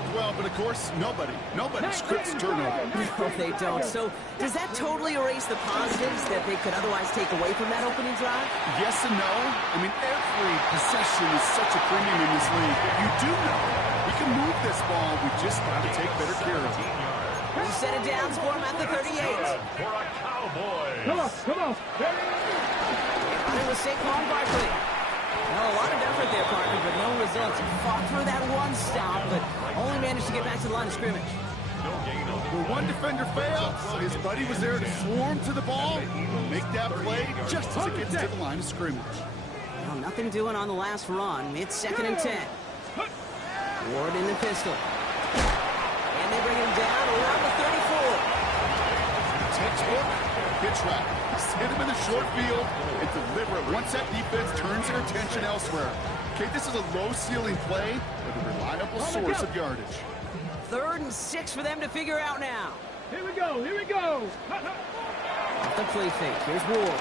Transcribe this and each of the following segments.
script well, but of course, nobody scripts turnover. No, they don't. So, does that totally erase the positives that they could otherwise take away from that opening drive? Yes and no. I mean, every possession is such a premium in this league. You do know we can move this ball. We just got to take better care of it. We set it down for him at the 38. For a Cowboys. Come on. It was Saquon Barkley. Well, a lot of effort there, Parker, but no results. He fought through that one stop, but only managed to get back to the line of scrimmage. Where one defender failed, his buddy was there to swarm to the ball, make that play just as it gets to the line of scrimmage. Well, nothing doing on the last run. It's 2nd and 10. Ward in the pistol. And they bring him down around the 34. Textbook pitch route. Hit him in the short field and deliver it once that defense turns their attention elsewhere. Okay, this is a low-ceiling play with a reliable source of yardage. 3rd and 6 for them to figure out now. Here we go. Off the play fake. Here's Ward.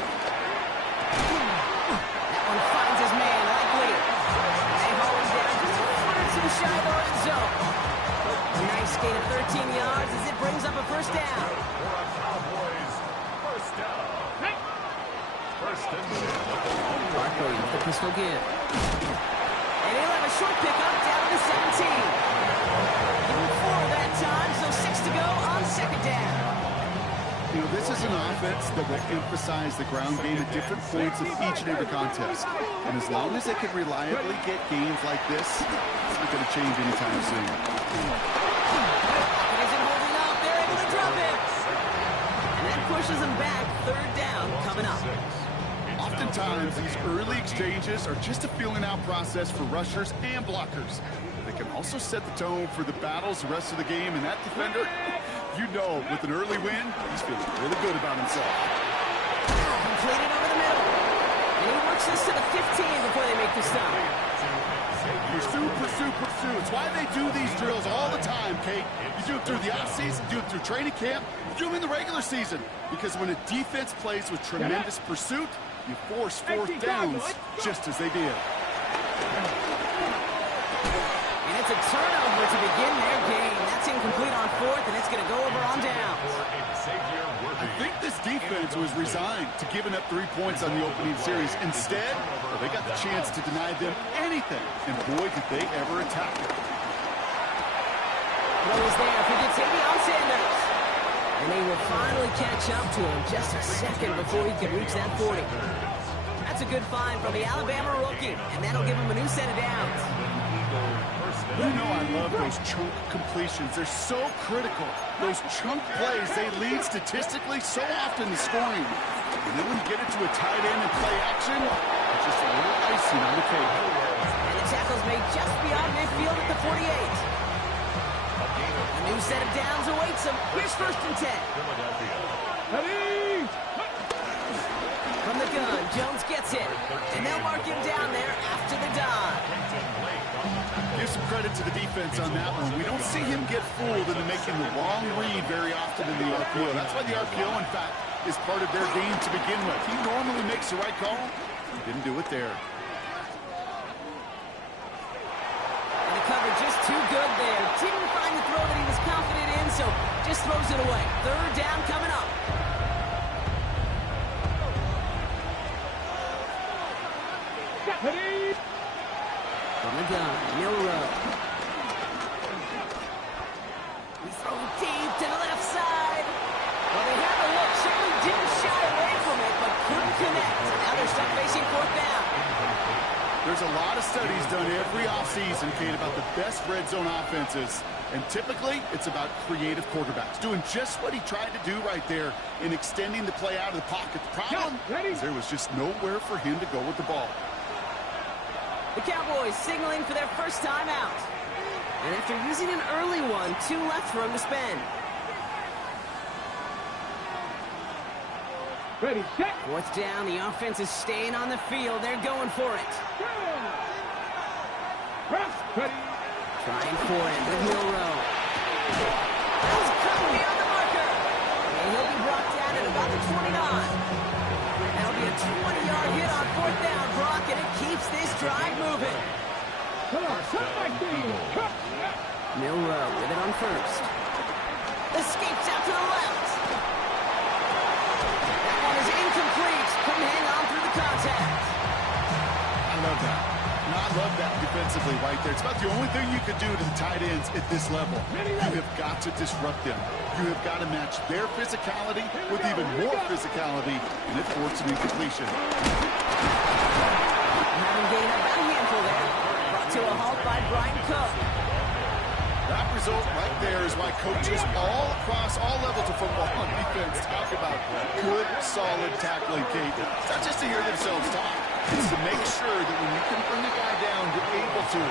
That one finds his man, likely. They haul him down just a foot or two shy of the red zone. A nice gain of 13 yards as it brings up a first down. For a Cowboys first down. First and 10. Barkley with the pistol again. And he'll have a short pickup down to the 17. Even 4 that time, so 6 to go on 2nd down. You know, this is an offense that will emphasize the ground game at different points of each and every contest. And as long as they can reliably get gains like this, it's not going to change anytime soon. It isn't holding up. They're able to drop it. And that pushes them back. 3rd down coming up. Oftentimes, these early exchanges are just a feeling-out process for rushers and blockers. They can also set the tone for the battles the rest of the game, and that defender, you know, with an early win, he's feeling really good about himself. Completed over the middle. And he works this to the 15 before they make the stop. Pursue. It's why they do these drills all the time, Kate. You do it through the offseason, do it through training camp, you do them in the regular season. Because when a defense plays with tremendous pursuit, you force 4th downs just as they did. And it's a turnover to begin their game. That's incomplete on 4th, and it's going to go over on downs. I think this defense was resigned to giving up 3 points on the opening series. Instead, well, they got the chance to deny them anything, and boy, did they ever attack it. Throws there for Deion Sanders. And they will finally catch up to him just a second before he can reach that 40. That's a good find from the Alabama rookie, and that'll give him a new set of downs. You know I love those chunk completions. They're so critical. Those chunk plays, they lead statistically so often to scoring. And then when you get it to a tight end and play action, it's just a little icing on the cake. And the tackle's made just beyond midfield at the 48. A new set of downs awaits him. Here's 1st and 10. Ready? From the gun, Jones gets it. And they'll mark him down there after the dive. Give some credit to the defense on that one. We don't see him get fooled into making the long read very often in the RPO. That's why the RPO, in fact, is part of their game to begin with. He normally makes the right call. He didn't do it there. And the cover just too good there. Didn't find the throw that he was confident in, so just throws it away. 3rd down coming up. Ready? From the gun, Milrow. We throw deep to the left side. Well, they had the look. Certainly didn't shy away from it, but couldn't connect. And now they're stuck facing 4th down. There's a lot of studies done every offseason, Kate, about the best red zone offenses. And typically, it's about creative quarterbacks, doing just what he tried to do right there in extending the play out of the pocket. The problem is there was just nowhere for him to go with the ball. The Cowboys signaling for their first time out. And after using an early one, 2 left for him to spend. Ready, set. 4th down, the offense is staying on the field. They're going for it. Ready. Trying for it with Milrow. That's cut beyond the marker. And he'll be brought down at about the 29. That'll be a 20-yard hit on 4th down, Brock, and it keeps this drive moving. Come on, Milrow with it on first. Escapes out to the left. That one is incomplete. Couldn't hang on through the contact. I love that. And I love that defensively right there. It's about the only thing you could do to the tight ends at this level. You have got to disrupt them. You have got to match their physicality with even more physicality, and it forced an incompletion. Having gained about a handful there. Brought to a halt by Brian Cook. That result right there is why coaches all across all levels of football on defense talk about good, solid tackling, Kate. It's not just to hear themselves talk. It's to make sure that when you can bring a guy down, you're able to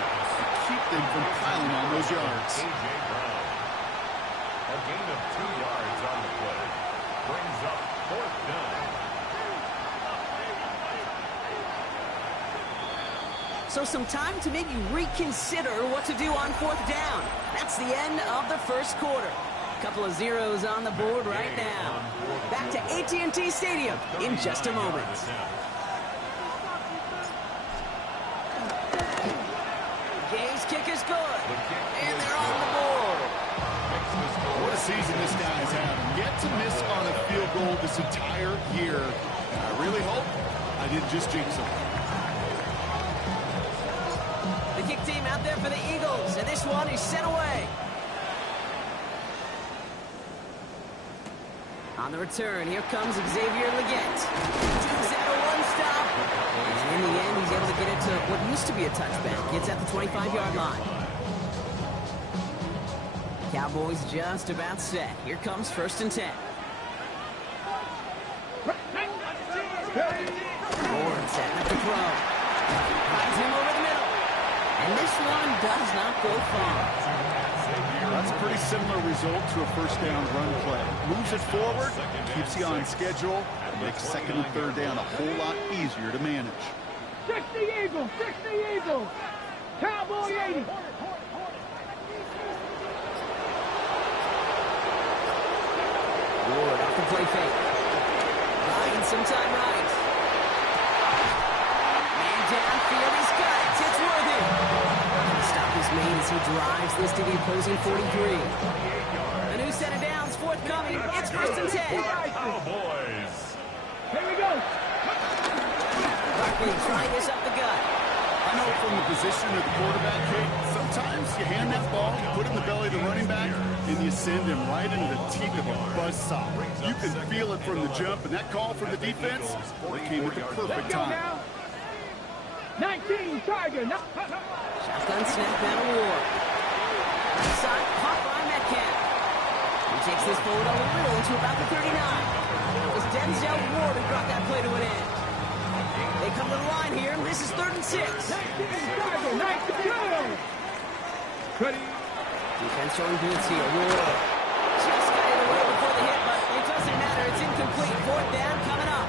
keep them from piling on those yards. A.J. Brown. A gain of 2 yards on the play. Brings up 4th down. So some time to maybe reconsider what to do on 4th down. That's the end of the first quarter. A couple of zeros on the board right now. Back to AT&T Stadium in just a moment. Gay's kick is good. And they're on the board. What a season this guy's having. Yet to miss on a field goal this entire year. And I really hope I didn't just jinx him. The kick team out there for the Eagles, and this one is sent away. On the return, here comes Xavier Legette. Takes out a one-stop. And in the end, he's able to get it to what used to be a touchback. Gets at the 25-yard line. Cowboys just about set. Here comes 1st and 10. Ford setting up the throw. Finds him over the middle. And this one does not go far. That's a pretty similar result to a 1st down run play. Moves it forward, keeps you on schedule, and makes 2nd and 3rd down a whole lot easier to manage. 60 Eagles, 60 Eagles. Cowboy 80. Ward off the play fake. Buying some time right. Man downfield, he's got it. It's worthy. Stop is made as he drives this to the opposing 43. A new set of downs forthcoming. It's 1st and 10. Cowboys. Here we go. Barkley trying this up the gut. I know from the position of the quarterback, Kate, sometimes you hand that ball, you put it in the belly of the running back, and you send him right into the teeth of a buzzsaw. You can feel it from the jump, and that call from the defense came at the perfect time. 19 Tiger. Shotgun snap down Ward. Outside, caught by Metcalf. He takes this forward a little to about the 39. It was Denzel Ward who brought that play to an end. They come to the line here, and this is 3rd and 6. 19 Tiger. 19. Ready. Defense showing boots here. Ward just got it away before the hit, but it doesn't matter. It's incomplete. 4th down coming up.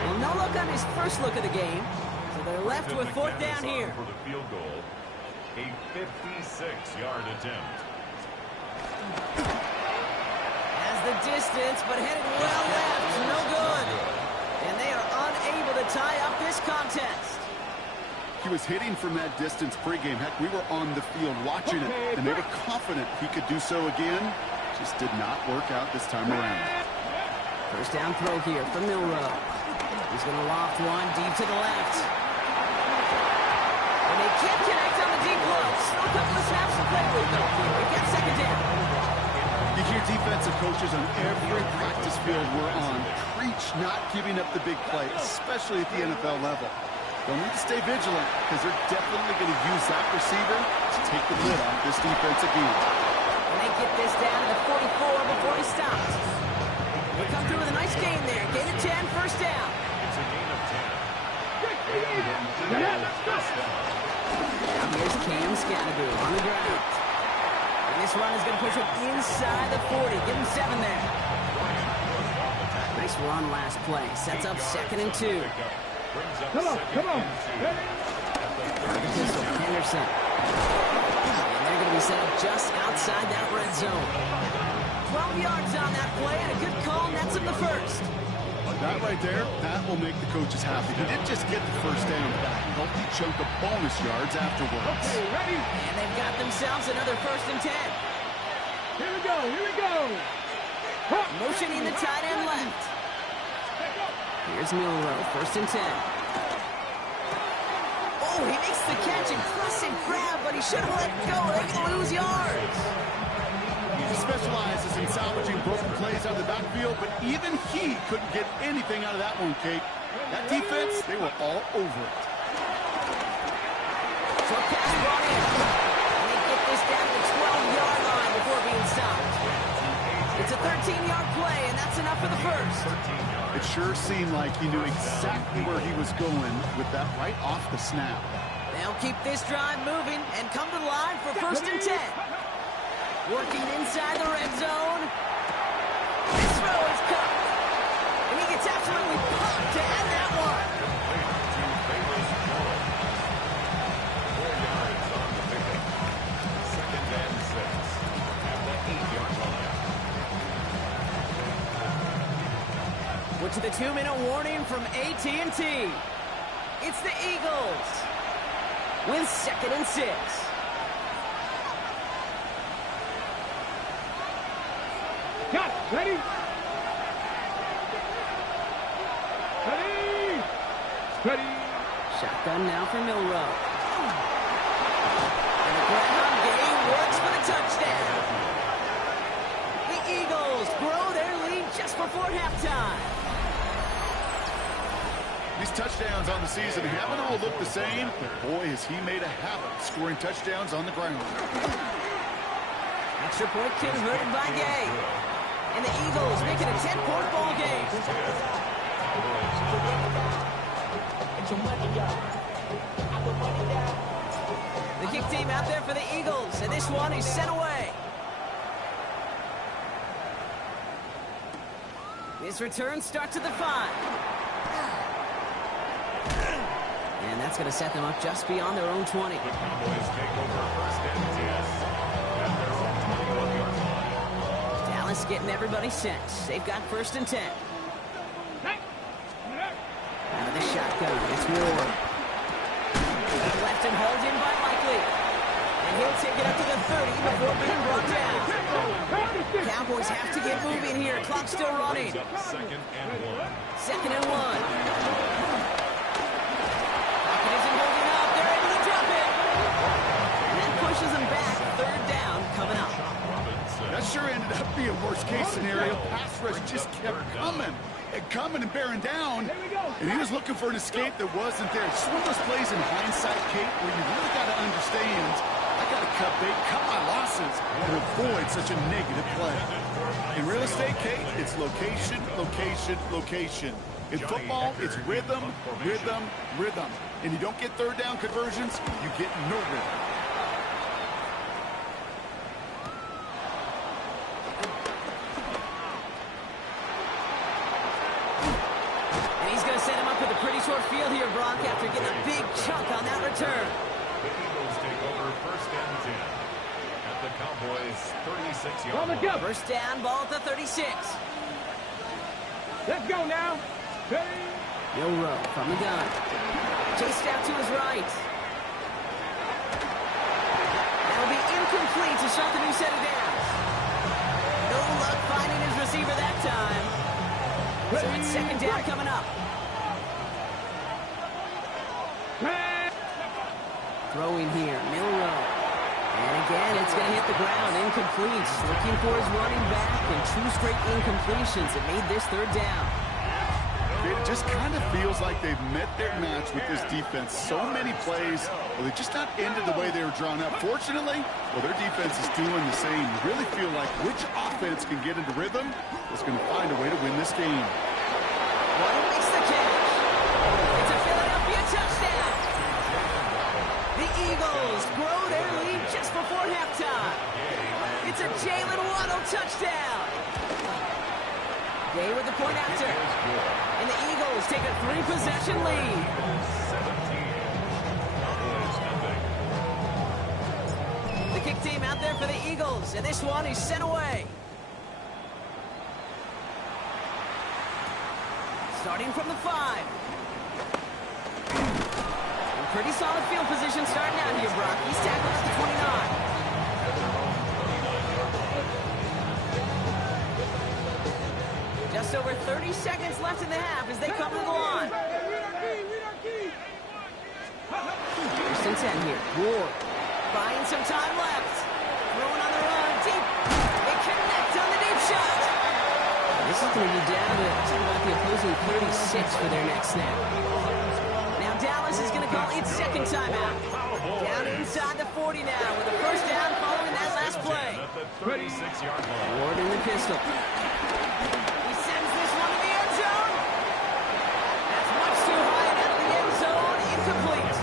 Well, no look on his first look of the game. So they're left with 4th down here. For the field goal, a 56-yard attempt. Has the distance, but headed well left. No good. And they are unable to tie up this contest. He was hitting from that distance pregame. Heck, we were on the field watching it, and they were confident he could do so again. Just did not work out this time around. 1st down throw here from Milrow. He's going to loft one deep to the left. And they can't connect on the deep low. Still a couple of snaps to play with, though. They get 2nd down. You hear defensive coaches on every practice field we're on preach not giving up the big play, especially at the NFL level. They'll need to stay vigilant because they're definitely going to use that receiver to take the lid off this defense again. And they get this down to the 44 before he stops. They come through with a nice gain there. Gain of 10, 1st down. It's a gain of 10. Now here's Cam Scattergood on the ground. And this run is going to push it inside the 40. Give him 7 there. Nice run last play. Sets up 2nd and 2. Come on. Pistol, Henderson. And they're going to be set up just outside that red zone. 12 yards on that play, and a good call nets him the 1st. That right there, that will make the coaches happy. He didn't just get the first down, but a healthy chunk of bonus yards afterwards. Okay, ready? And they've got themselves another 1st and 10. Here we go, here we go. Motioning the tight end left. Here's Milrow, 1st and 10. Oh, he makes the catch, impressive grab, but he should have let go. They're going to lose yards. He specializes in salvaging broken plays out of the backfield, but even he couldn't get anything out of that one, Kate. That defense, they were all over it. So a pass brought in. And they get this down to the 12-yard line before being stopped. It's a 13-yard play, and that's enough for the first. It sure seemed like he knew exactly where he was going with that right off the snap. They'll keep this drive moving and come to the line for 1st and 10. Working inside the red zone. This throw is cut. And he gets absolutely pumped to end that one. 4 yards on the pickup. 2nd and 6 at the 8-yard line. We're to the 2-minute warning from AT&T. It's the Eagles with 2nd and 6. Got it. Ready? Ready? Ready? Shotgun now for Milrow. And the ground game works for the touchdown. The Eagles grow their lead just before halftime. These touchdowns on the season haven't all looked the same, but boy, has he made a habit of scoring touchdowns on the ground. Extra point converted by Gay. And the Eagles make it a 10-point ball game. The kick team out there for the Eagles, and this one is sent away. This return starts at the 5. And that's going to set them up just beyond their own 20. The Cowboys take over 1st and 10 at their own 21-yard line. Dallas getting everybody set. They've got 1st and 10. Out of the shotgun, it's Ward. Left and hauled in by Likely. And he'll take it up to the 30 before being brought down. Cowboys have to get moving here. Clock's still running. 2nd and 1. 2nd and 1. Pocket isn't holding up. They're able to drop it. And that pushes them back. 3rd down coming up. That sure ended up being worst-case scenario. Pass rush just kept coming and coming and bearing down, and he was looking for an escape that wasn't there. Just one of those plays in hindsight, Kate, where you really got to understand, I got to cut bait, cut my losses, and avoid such a negative play. In real estate, Kate, it's location, location, location. In football, it's rhythm, rhythm, rhythm. And you don't get 3rd down conversions, you get no rhythm. Short field here, Brock, after getting a big chunk on that return. The Eagles take over 1st and 10 at the Cowboys' 36-yard line. 1st down, ball at the 36. Let's go now. Ready? Milrow from the gun. Chased out to his right. That'll be incomplete to shut the new set of downs. No luck finding his receiver that time. So it's 2nd down coming up. Throwing here, Milrow. And again, it's going to hit the ground, incomplete. Looking for his running back, and 2 straight incompletions that made this 3rd down. It just kind of feels like they've met their match with this defense. So many plays, well, they just not ended the way they were drawn up. Fortunately, well, their defense is doing the same. You really feel like which offense can get into rhythm is going to find a way to win this game. Waddle makes the catch. It's a Philadelphia touchdown. The Eagles grow their lead just before halftime. It's a Jalen Waddle touchdown. Gay with the point after. And the Eagles take a 3-possession lead. 17. The kick team out there for the Eagles, and this one is sent away. starting from the 5. Pretty solid field position starting out here, Brock. He's tackled at the 29. Just over 30 seconds left in the half as they come to the line. First and 10 here. Ward buying some time left. Throwing on the run. Deep. They connect on the deep shot. This is going to be down to about the opposing 36 for their next snap. Now Dallas is going to call its second timeout. Down inside the 40 now with a first down following that last play. Ward in the pistol. He sends this one to the end zone. That's much too high and out of the end zone. Incomplete.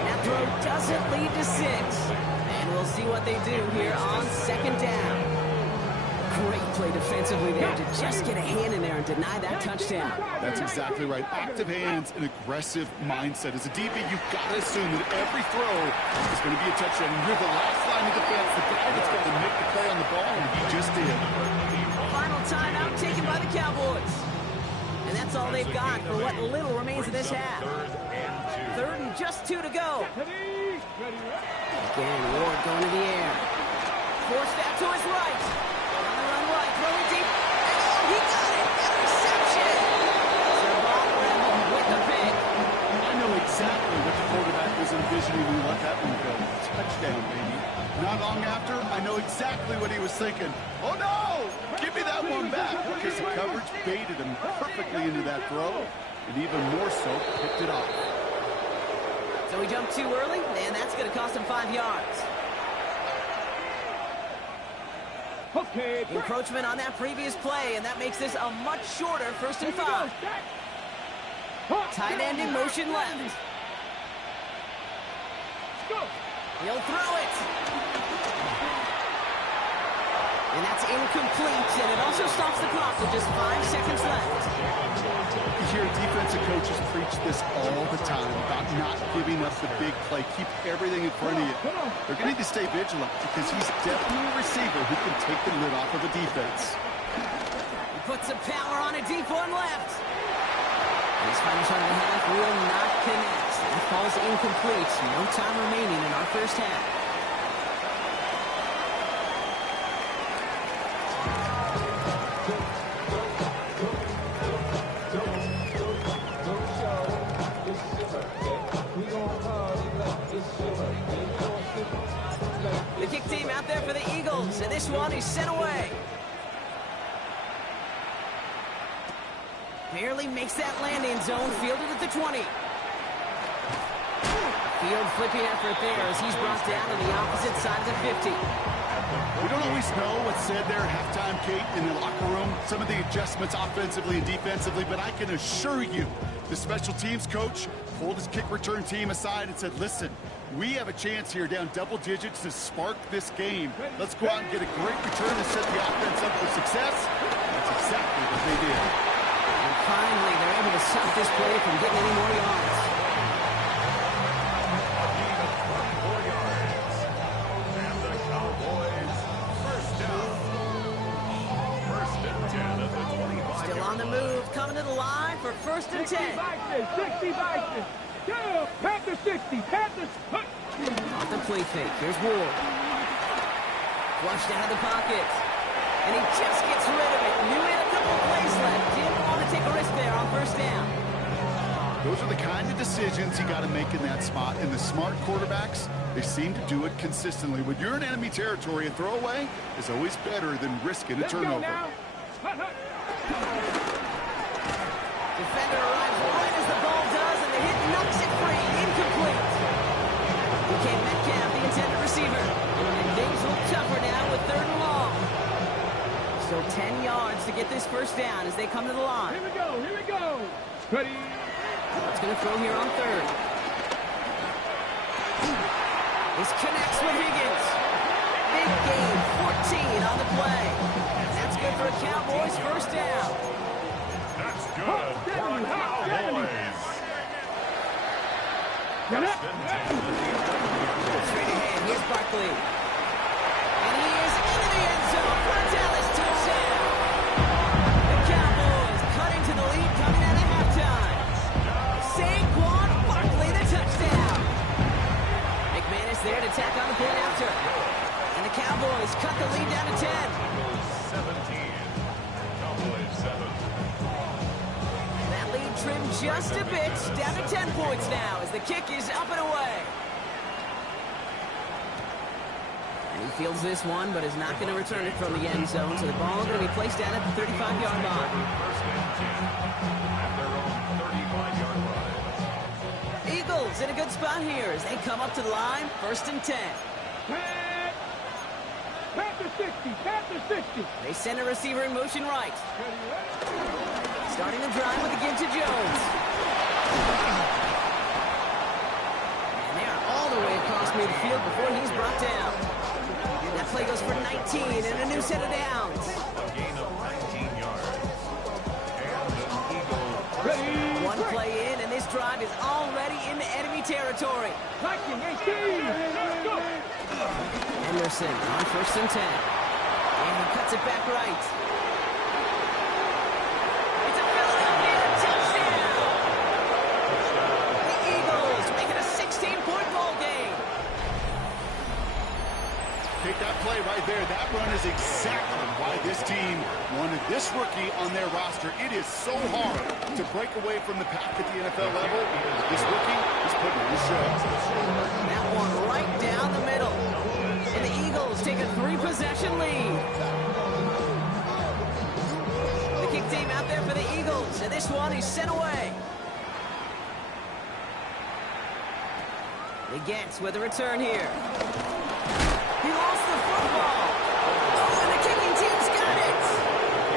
That throw doesn't lead to 6. And we'll see what they do here on second down. Great play defensively there to just get a hand in there and deny that touchdown. That's exactly right. Active hands and aggressive mindset. As a DB, you've got to assume that every throw is going to be a touchdown. And you're the last line of defense, the guy that's going to make the play on the ball, and he just did. Final timeout taken by the Cowboys. And that's all they've got for what little remains of this half. Third and just 2 to go. Again, Ward going to the air. Forced out to his right. Throwing deep. Oh, he got it. Interception. Survival with the pick. I know exactly what the quarterback was envisioning when he let that one go. Touchdown, baby. Not long after, I know exactly what he was thinking. Oh, no! Give me that one back. Because the coverage baited him perfectly into that throw. And even more so, picked it off. So he jumped too early, and that's going to cost him 5 yards. Okay. Encroachment on that previous play, and that makes this a much shorter first and 5. Tight end in motion left. He'll throw it. And that's incomplete, and it also stops the clock with just 5 seconds left. You hear defensive coaches preach this all the time about not giving up the big play. Keep everything in front of you. They're going to need to stay vigilant because he's definitely a receiver who can take the lid off of a defense. He puts some power on a deep one left. And his final shot of the half will not connect. That falls incomplete. No time remaining in our first half. The kick team out there for the Eagles, and this one is sent away. Barely makes that landing zone, fielded at the 20. Field flipping effort there as he's brought down to the opposite side of the 50. We don't always know what's said there at halftime, Kate, in the locker room. Some of the adjustments offensively and defensively, but I can assure you the special teams coach pulled his kick return team aside and said, listen, we have a chance here down double digits to spark this game. Let's go out and get a great return and set the offense up for success. That's exactly what they did. And finally, they're able to stop this play from getting any more yards. And the Cowboys first down. First and 10 at the 25. Still on the move, coming to the line for first and 10. 60 Vikings. Yeah, Panthers 60. Panthers. Off the play fake. Here's Ward. Flushed out of the pocket. And he just gets rid of it. Knew he had a couple plays left. Didn't want to take a risk there on first down. Those are the kind of decisions you got to make in that spot. And the smart quarterbacks, they seem to do it consistently. When you're in enemy territory, a throwaway is always better than risking a turnover. Defender arrives right as the ball does, and the hit knocks it free. Incomplete. DK Metcalf, the intended receiver. And things look tougher now with third and long. So 10 yards to get this first down as they come to the line. Here we go. Here we go. Ready. What's going to throw here on third? This connects with Higgins. Big gain, 14 on the play. That's good for a Cowboys first down. That's good for the Cowboys. Get it. Straight ahead, here's Barkley. And he is into the end zone for a Dallas touchdown. The Cowboys cutting to the lead coming out lead down to 10. Eagles 17, Cowboys 7. That lead trimmed just a bit, down to 10 points now as the kick is up and away. And he fields this one, but is not going to return it from the end zone, so the ball going to be placed down at the 35-yard line. First and 10 at their own 35-yard line. Eagles in a good spot here as they come up to the line, first and 10. Panther 60, Panther 60. They send a receiver in motion right. Starting the drive with a give to Jones. And they are all the way across midfield before he's brought down. That play goes for 19 and a new set of downs. A gain of 19 yards. And an Eagle. One play in, and this drive is already into enemy territory. 19, 18. Let's go. Henderson on first and 10. And he cuts it back right. It's a Philadelphia touchdown! The Eagles make it a 16-point ball game. Take that play right there. That run is exactly why this team wanted this rookie on their roster. It is so hard to break away from the pack at the NFL level. This rookie is putting on a show. That one right down the middle. And the Eagles take a 3-possession lead. The kick team out there for the Eagles. And this one is sent away. He gets with a return here. He lost the football. Oh, and the kicking team's got it.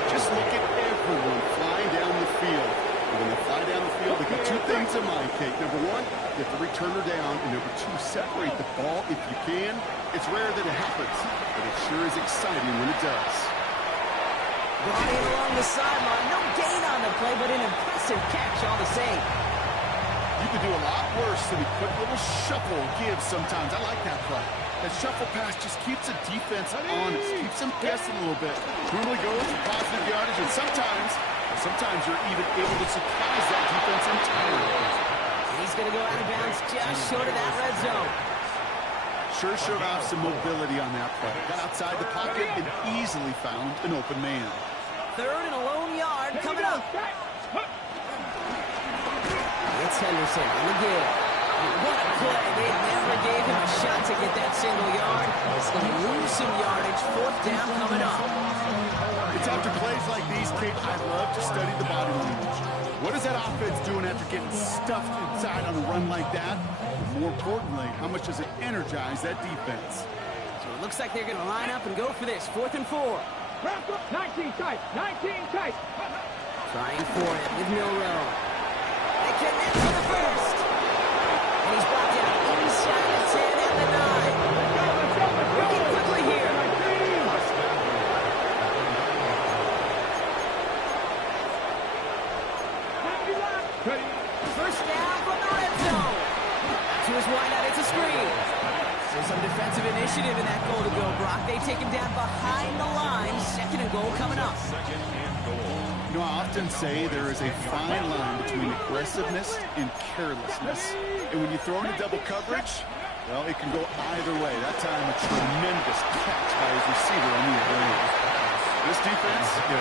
Just look at everyone flying down the field. And when they fly down the field, they got two things in mind, Kate. Number one, you have to return her down. And number two, separate the ball if you can. It's rare that it happens, but it sure is exciting when it does. Brought in along the sideline. No gain on the play, but an impressive catch all the same. You could do a lot worse than a quick little shuffle give sometimes. I like that play. That shuffle pass just keeps the defense honest, keeps them guessing a little bit. Normally goes for positive yardage, and sometimes you're even able to surprise that defense entirely. He's going to go out of bounds just short of that red zone. Sure showed off some mobility on that play. Got outside the pocket and easily found an open man. Third and a lone yard coming up. It's Henderson on the give. What a play. They never gave him a shot to get that single yard. He's going to lose some yardage. Fourth down coming up. It's after plays like these, Kate, I love to study the body language. What is that offense doing after getting stuffed inside on a run like that? More importantly, how much does it energize that defense? So it looks like they're going to line up and go for this. 4th and 4. 19 tight, 19 tight. Trying for it with Milrow. They connect for the first. And he's brought down inside the 10 and the 9. Working quickly here. First down from the red zone. To his wideout, it's a screen. So some defensive initiative in that goal to go, Brock. They take him down behind the line. 2nd and goal coming up. Second and goal. You know, I often say there is a fine line between aggressiveness and carelessness. And when you throw into double coverage, well, it can go either way. That time, a tremendous catch by his receiver on the other end. This defense, they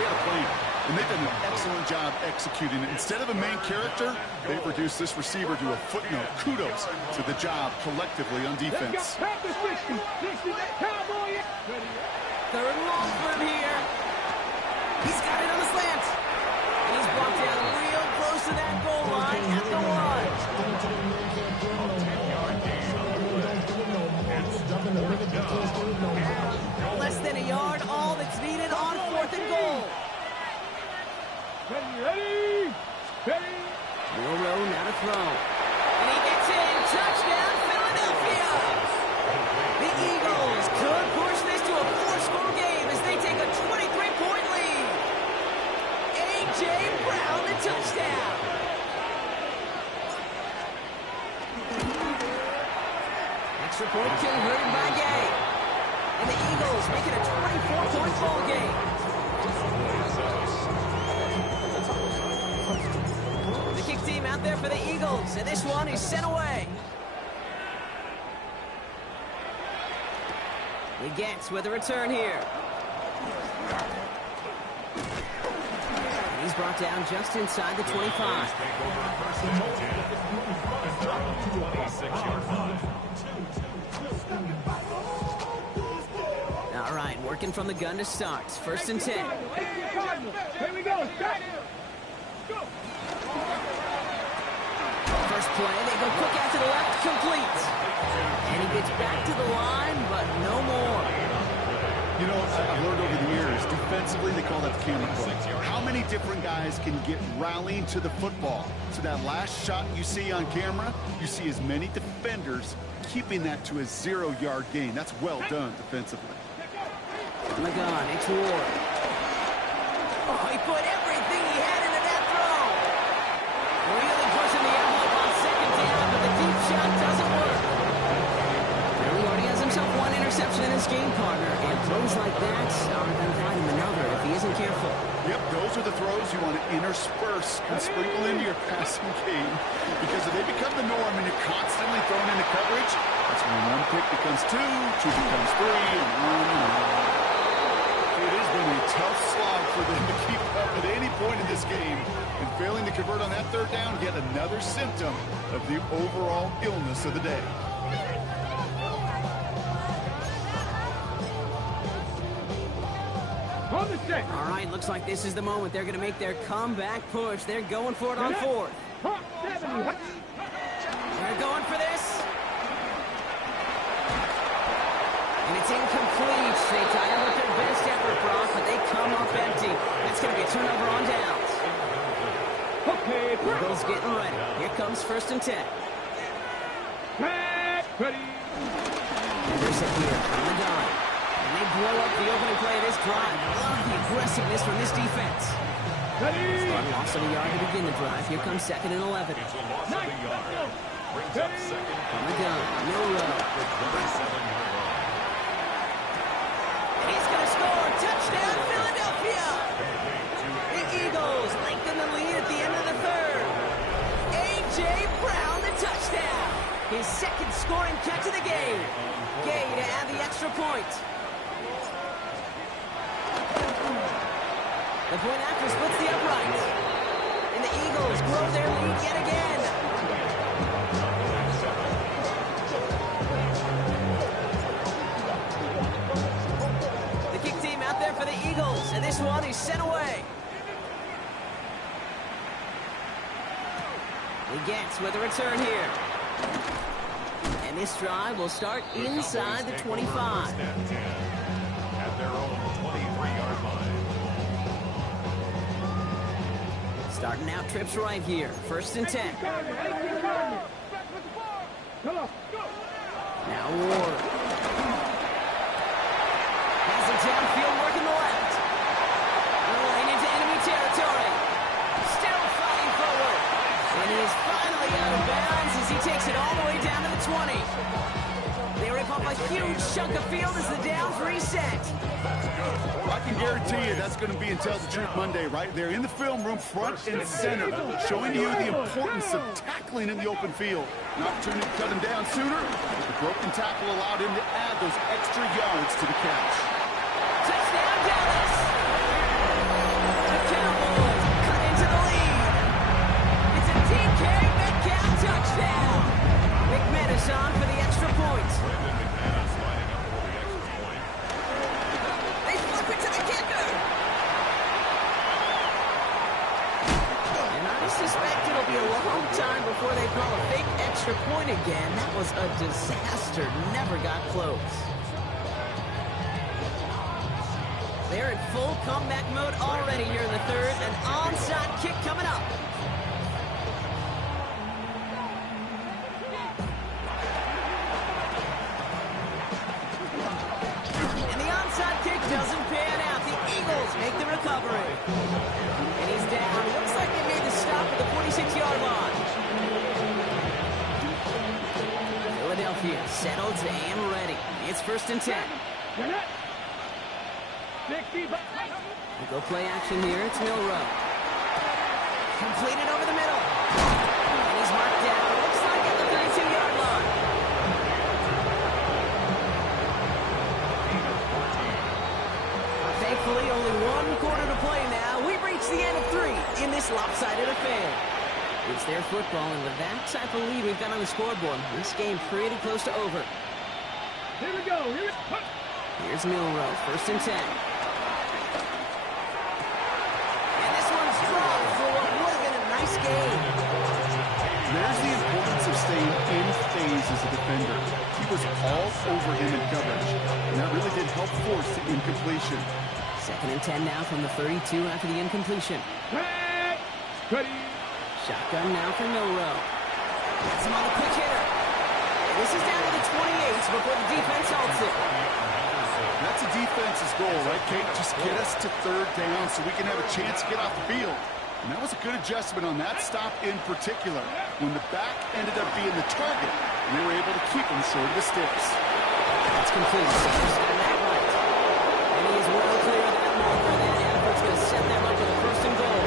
got a plan. And they've done an excellent job executing it. Instead of a main character, they've reduced this receiver to a footnote. Kudos to the job collectively on defense. 3rd and long for him here. He's got it on the slant. And he's brought down real close to that goal line at the 1. Less than a yard, all that's needed on 4th and goal. Ready? Milrow now to throw. And he gets in. Touchdown, Philadelphia. The Eagles could push this to a 4-score game as they take a 23-point lead. A.J. Brown, the touchdown. Extra point converted by Gay. And the Eagles make it a 24-point ball game. The kick team out there for the Eagles, and this one is sent away. He gets with a return here. And he's brought down just inside the 25. Take over first and 10 at their own 26-yard line. All right, working from the gun to start. First and 10. Here we go. Stop. First play, they go quick out to the left, complete. And he gets back to the line, but no more. You know, I've learned over the years, defensively, they call that the camera play. How many different guys can get rallying to the football? So that last shot you see on camera, you see as many defenders keeping that to a 0-yard gain. That's well done defensively. Oh my God, it's Ward. Oh, he put everything he had into that throw. Really pushing the envelope on second down, but the deep shot doesn't work. Well, he already has himself one interception in his game, partner, and throws like that are going to find him another if he isn't careful. Yep, those are the throws you want to intersperse and sprinkle into your passing game, because if they become the norm and you're constantly thrown into coverage, that's when one pick becomes two becomes three, and on. It has been a tough slog for them to keep up at any point in this game, and failing to convert on that third down, yet another symptom of the overall illness of the day. On the set. All right, looks like this is the moment. They're going to make their comeback push. They're going for it on fourth. Hot 70. They're going for this. And it's incomplete. They try to look their best effort, Brock, but they come up empty. That's going to be a turnover on downs. Okay, Eagles getting ready. Here comes first and 10. back, ready. And they're set here on the gun. And they blow up the opening play of this drive. Love the aggressiveness from this defense. Ready. Loss of a yard to begin the drive. Here comes second and 11. It's a loss of a yard. Brings up second On the gun. No row. the 27-yard line. He's going to score. Touchdown, Philadelphia. The Eagles lengthen the lead at the end of the third. A.J. Brown, the touchdown. His second scoring catch of the game. Gay to add the extra point. The point after splits the upright. And the Eagles grow their lead yet again. The kick team out there for the Eagles, and this one is sent away. He gets with a return here. And this drive will start inside the 25. First and 10 at their own 23-yard line. Starting out trips right here. First and 10. Come on. Now Ward. Has it downfield working the left. Rolling into enemy territory. Still fighting forward. And he is finally out of bounds as he takes it all the way down to the 20. They rip up a huge chunk of field as the downs reset. I can guarantee you that's going to be in Tell the Truth Monday right there in the film room, front and center, showing you the importance of tackling in the open field. An opportunity to cut him down sooner, but the broken tackle allowed him to add those extra yards to the catch. Touchdown, Dallas! The Cowboys cut into the lead. It's a DK Metcalf touchdown. McManus on for the extra point. Brendan McManus lining up for the extra point. They flip it to the kicker. And I suspect it'll be a long time before they call a fake extra point again. That was a disaster. Never got close. They're in full comeback mode already here in the third. An onside kick coming up. And the onside kick doesn't pan out. The Eagles make the recovery. And he's down. Looks like they made the stop at the 46-yard line. Philadelphia settled and ready. It's first and 10. 60. We'll go play action here. It's Milrow. Completed over the middle. And he's marked down. Looks like at the 32-yard line. in this lopsided affair. It's their football, and with that type of lead we've got on the scoreboard, this game pretty close to over. Here we go. Here's Milrow, 1st and 10. And this one's dropped for what would have been a nice game. There's the importance of staying in phase as a defender. He was all over him in coverage, and that really did help force the incompletion. 2nd and 10 now from the 32 after the incompletion. Ready. Shotgun now for Milrow. Gets him on the quick hitter. And this is down to the 28 before the defense halts it. That's a defense's goal, right, Kate? Just get us to 3rd down so we can have a chance to get off the field. And that was a good adjustment on that stop in particular, when the back ended up being the target, and they were able to keep him short of the sticks. That's complete. Sanders got that right. And he is well clear of that marker. That effort's going to set them up with a 1st and goal.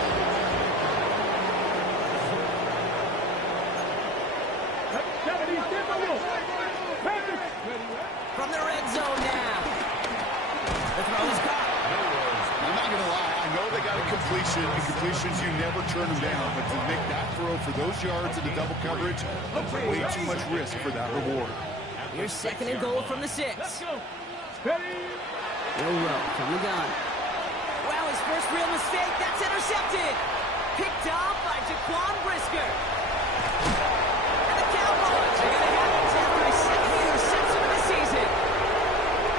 From the red zone now. The throw is caught. I'm not going to lie. I know they got a completion, and completions, you never turn them down. But to make that throw for those yards in the double coverage, way too much risk for that reward. Here's 2nd and goal from the 6. Ready. Milrow from the gun. Wow, his first real mistake. That's intercepted. Picked off by Jaquan Brisker. And the Cowboys are going to have it after a 2nd interception of the season.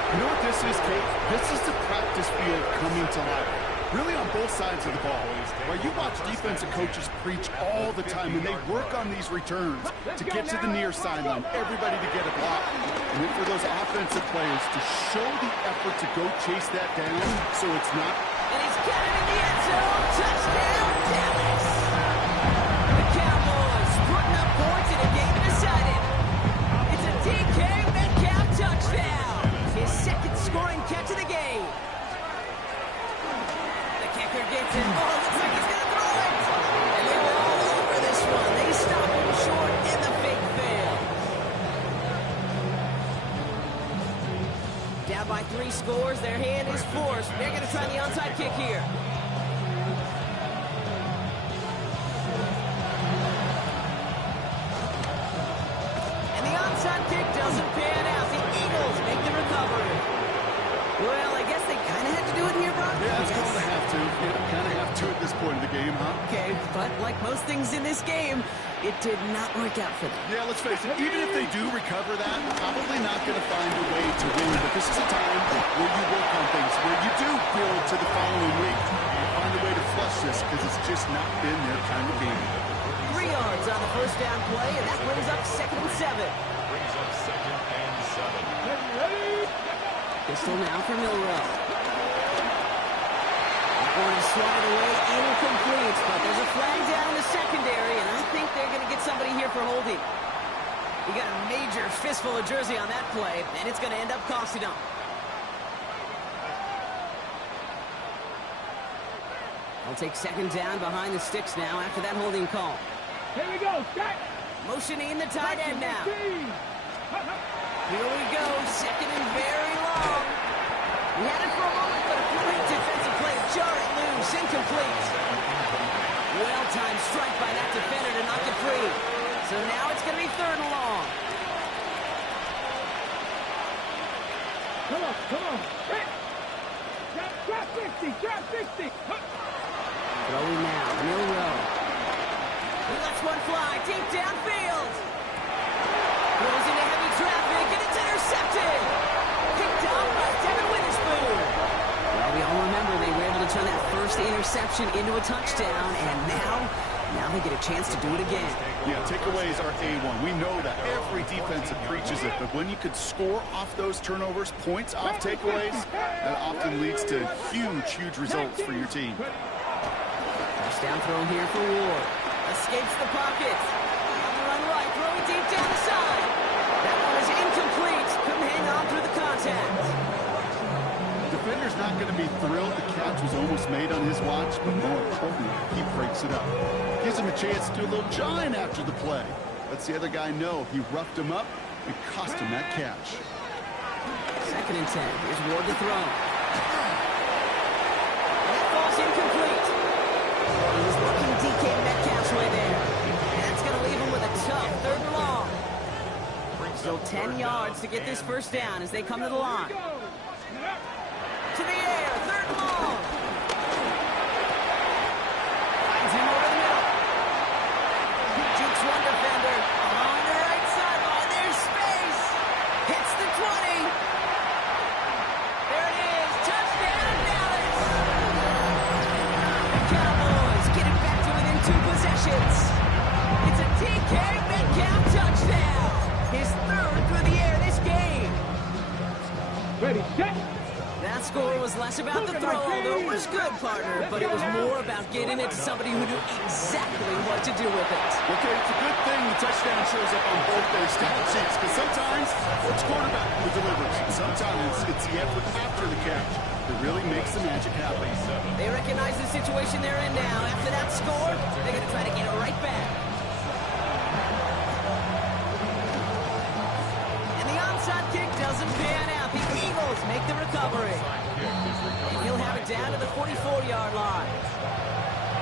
You know what this is, Kate? This is the practice field coming to life. Really on both sides of the ball. Where you watch defensive coaches preach all the time, and they work on these returns to get to the near sideline, everybody to get a block. And then for those offensive players to show the effort to go chase that down so it's not. And he's got it in the end zone. Touchdown, Dallas. The Cowboys putting up points in a game decided. It's a DK Metcalf touchdown. His 2nd scoring catch of the game. The kicker gets it. Oh, looks like he's going to throw it. And they were all over this one. They stop him short in the fake fail. Down by 3 scores. Their hand is forced. They're going to try the onside kick here. And the onside kick doesn't pan out. The Eagles make the recovery. Well, I guess they kind of had to do it here, Brock. Yeah, it's going to have to. Yeah, kind of have to at this point in the game, huh? Okay, but like most things in this game, it did not work out for them. Yeah, let's face it, even if they do recover that, probably not going to find a way to win. But this is a time where you work on things, where you do build to the following week. You find a way to flush this because it's just not been their kind of game. 3 yards on the 1st down play, and that brings up 2nd and 7. Brings up 2nd and 7. Ready. Pistol now for Milrow. That one is swatted away, incomplete, but there's a flag down in the secondary, and I think they're going to get somebody here for holding. He got a major fistful of jersey on that play, and it's going to end up costing him. They'll take 2nd down behind the sticks now after that holding call. Here we go. Stack. Motioning the tight end now. 15. Here we go, 2nd and very long. He had it for a moment, but a great defensive play to jar it loose, incomplete. Well-timed strike by that defender to knock it free. So now it's going to be 3rd and long. Come on. Hit. Drop 60. Throwing now, Milrow. He lets one fly deep downfield. Throws into heavy traffic, and it's intercepted. Picked off by Devin Witherspoon. Well, we all remember they were able to turn that first interception into a touchdown, and now they get a chance to do it again. Yeah, takeaways are A1. We know that. Every defense preaches it, but when you could score off those turnovers, points off takeaways, that often leads to huge results for your team. Touchdown throw here for Ward. Escapes the pocket. On the run right, throwing deep down the side. That one is incomplete. Couldn't hang on through the contact. Defender's not going to be thrilled the catch was almost made on his watch, but more importantly, he breaks it up. Gives him a chance to do a little jawing after the play. Lets the other guy know he roughed him up and cost him that catch. 2nd and 10. Here's Ward to throw. And that ball's incomplete. He's Still 10 yards to get this first down as they come to the line. To the air, third and long. Finds him over the middle. Jukes one defender. On the right sideline, there's space. Hits the 20. There it is. Touchdown, Dallas. The Cowboys get it back to within 2 possessions. It's a DK Metcalf touchdown. His third through the air this game. Ready, set. That score was less about the throw, although it was good, partner, but it was more about getting it to somebody who knew exactly what to do with it. Okay, it's a good thing the touchdown shows up on both their stat sheets, because sometimes it's quarterback who delivers. Sometimes it's the effort after the catch that really makes the magic happen. They recognize the situation they're in now. After that score, they're going to try to get it right back. And the onside kick doesn't pan out. The Eagles make the recovery. And he'll have it down to the 44-yard line.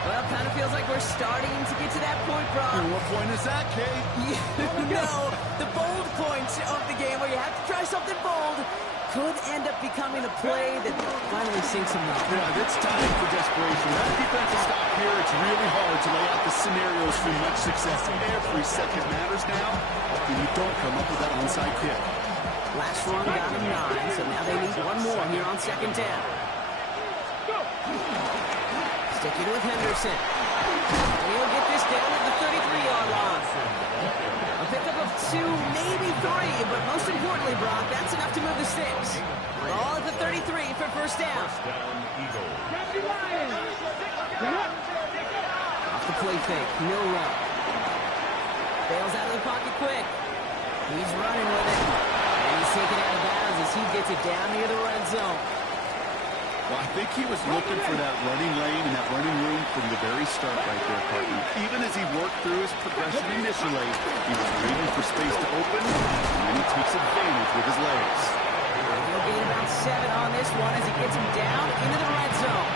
Well, kind of feels like we're starting to get to that point, Brock. And what point is that, Kate? You know, the bold point of the game where you have to try something bold could end up becoming a play that finally sinks him up. Yeah, that's time for desperation. That defensive stop here, it's really hard to lay out the scenarios for much success. Every second matters now, and you don't come up with that onside kick. Last run got him 9, so now they need one more here on second down. Sticking with Henderson. And he'll get this down at the 33-yard line. A pickup of 2, maybe 3, but most importantly, Brock, that's enough to move the sticks. Ball at the 33 for first down. Off the play fake, no run. Bails out of the pocket quick. He's running with it. And he's taken out of bounds as he gets it down near the red zone. Well, I think he was looking for that running lane and that running room from the very start right there, partner. Even as he worked through his progression initially, he was waiting for space to open, and then he takes advantage with his legs. He'll gain about 7 on this one as he gets him down into the red zone.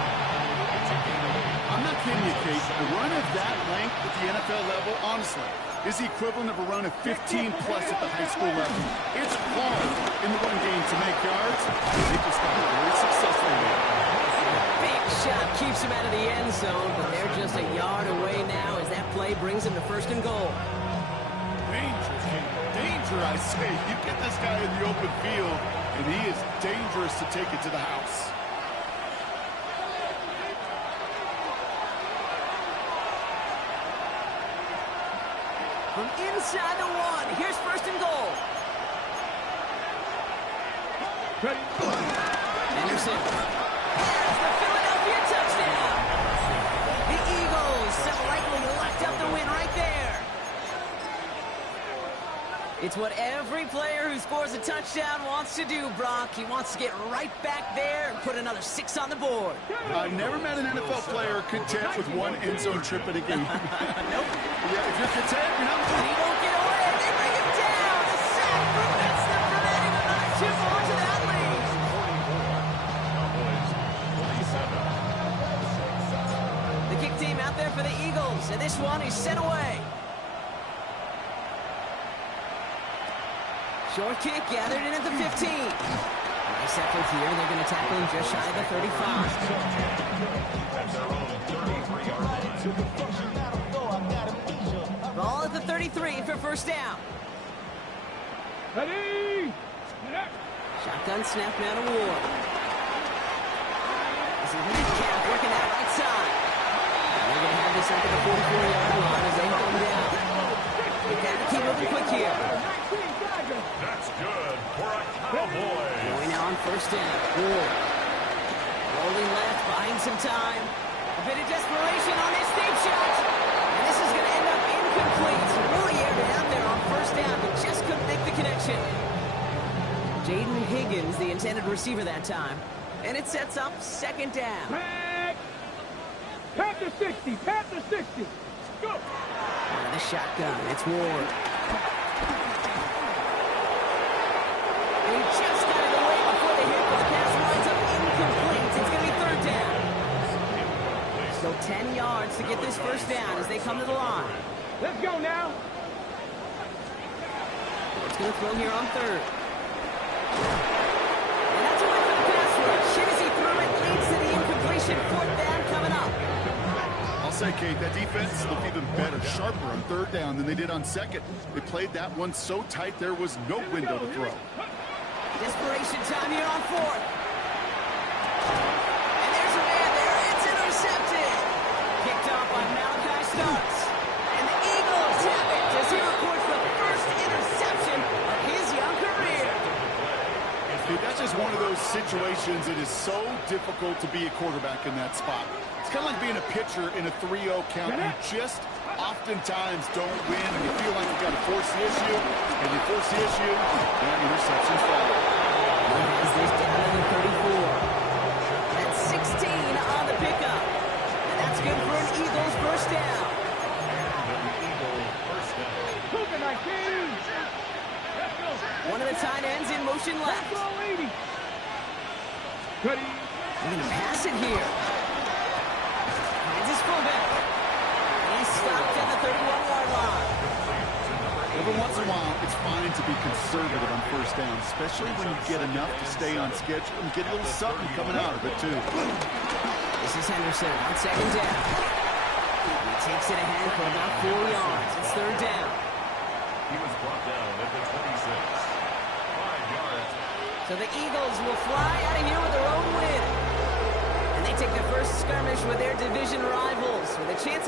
I'm not kidding you, Kate. A run of that length at the NFL level, honestly, is the equivalent of a run of 15-plus at the high school level. It's hard in the run game to make yards. They just got very successful there. Big shot keeps him out of the end zone, but they're just a yard away now as that play brings him to first and goal. Danger, Kate. Danger, I say. You get this guy in the open field, and he is dangerous to take it to the house. From inside the 1, here's first and goal. Anderson has the Philadelphia touchdown. The Eagles have likely locked up the win right there. It's what every player who scores a touchdown wants to do, Brock. He wants to get right back there and put another 6 on the board. I've never met an NFL player content with one end zone trip in a game. Nope. Yeah, if you're content, you're not. He won't get away. They bring him down. The sack prevents them from adding another 2 more to that lead. The kick team out there for the Eagles, and this one is sent away. Short kick gathered in at the 15. Nice effort here. They're going to tackle him just shy of the 35. Ball at the 33 for first down. Ready. Shotgun snap now to Ward. This is Metcalf working that right side. And they're going to have this up at the 44-yard line as they hunt him down. They've got to keep moving quick here. That's good for a Cowboy. Going on first down. Ward. Rolling left, buying some time. A bit of desperation on this deep shot. And this is going to end up incomplete. Really aired it out there on first down, but just couldn't make the connection. Jaden Higgins, the intended receiver that time. And it sets up second down. Panther 60, Panther 60. Go. Out of the shotgun, it's Ward. And he just got it away before the hit, but the pass winds up incomplete. It's going to be third down. Still 10 yards to get this first down as they come to the line. Let's go now. It's going to throw here on third. And that's a win for the pass rush. Shit as he threw it leads to the incompletion. Fourth down coming up. I'll say, Kate, that defense looked even better, sharper on third down than they did on second. They played that one so tight there was no window to throw. Desperation time here on fourth. And there's a man there. It's intercepted. Picked off by Malachi Starks. And the Eagles have it as he records the first interception of his young career. Dude, that's just one of those situations. It is so difficult to be a quarterback in that spot. It's kind of like being a pitcher in a 3-0 count. You just oftentimes don't win, and you feel like you've got to force the issue, and you force the issue, and interceptions follow. Is this down to the 34? That's 16 on the pickup. And that's good for an Eagles first down. One of the tight ends in motion left. They're going to pass it here. Kansas fullback. He's stopped at the 31-yard line. Every once in a while, it's fine to be conservative on first down, especially when you get enough to stay on schedule and get a little something coming out of it, too. This is Henderson on second down. He takes it ahead for about 4 yards. It's third down. He was brought down at the 26. 5 yards. So the Eagles will fly out of here with their own win. And they take the first skirmish with their division rivals with a chance at a